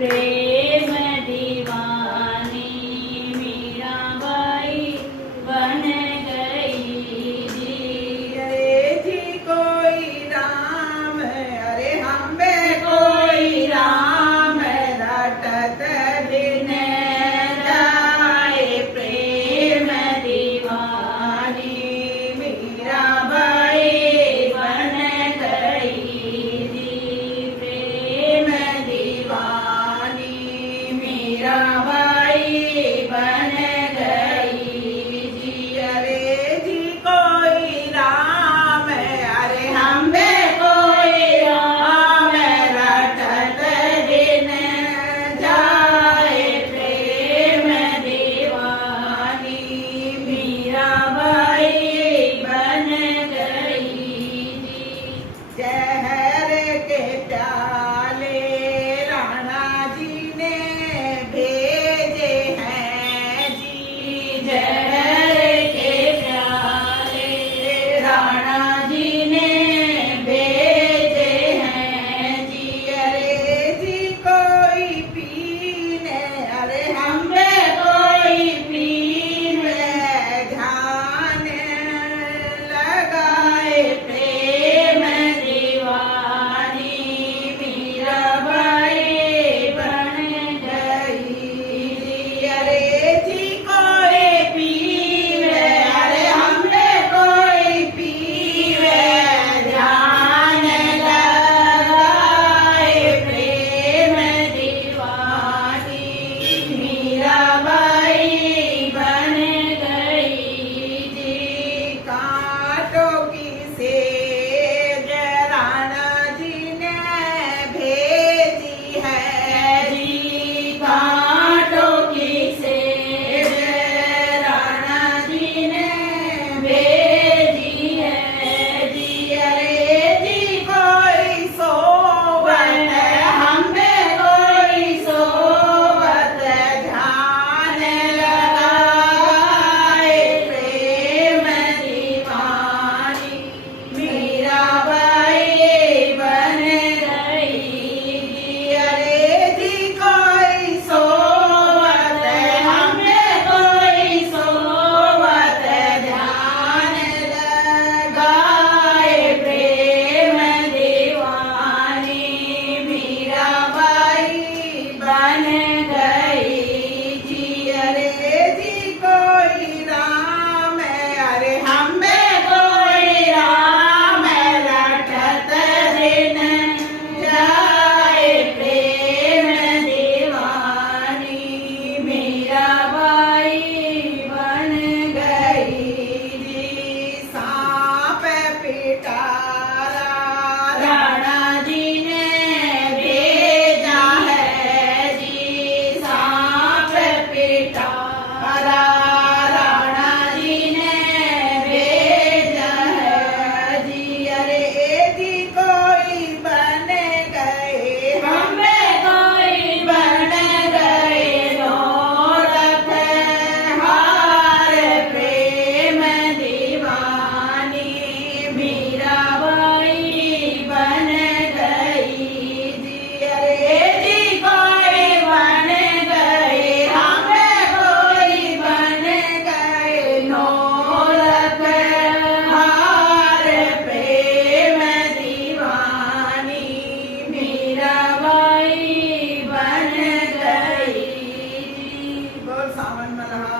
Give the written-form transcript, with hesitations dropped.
प्रेम दीवानी मीराबाई बन गई जी। अरे जी कोई राम, अरे हम पे कोई राम, रटत दिन जाए प्रेम दीवानी मीराबाई बन गई जी। प्रेम दीवानी मीराबाई बन गई जी। अरे जी कोई राम, अरे हम पे कोई राम, रटत दिन जाए प्रेम दीवानी मीराबाई बन गई जी। जहर के प्याले राणा जी ने भेजे हैं जी। जहर के प्याले राणा जी ने भेजे हैं जी। अरे जी कोई पीने, अरे हम पे कोई पीने ध्यान लगाए प्रेम दीवानी मीराबाई बन गई जी। अरे जी कोई पीवे, अरे हम पे कोई पीवे ध्यान लगाए प्रेम दीवानी मीराबाई बन गई जी। कांटों की सेज राणा जी ने भेजी है जी कांटों की सेज राणा जी ने भेजी है जी। अरे जी कोई सोवत हम पे कोई सोवत ध्यान लगाए प्रेम दीवानी मीराबाई बन गई जी। अरे जी कोई सोवत हम पे कोई सोवत ध्यान लगाए प्रेम दीवानी मीराबाई बन गई जी। अरे जी कोई राम, अरे हम पे कोई राम रटत दिन जाए प्रेम दीवानी मीराबाई बन गई जी। सांप पिटारा राणा जी ने भेजा है जी। सांप पिटारा राणा जी ने भेजा है जी। अरे जी कोई बन गए हम पे कोई बन गए ढोलक हार प्रेम दीवानी मीराबाई बन गई जी। अरे जी कोई बन गए हम पे कोई बन गए ढोलक हार प्रेम दीवानी मीराबाई बन गई जी। बोल सावन मल्हार।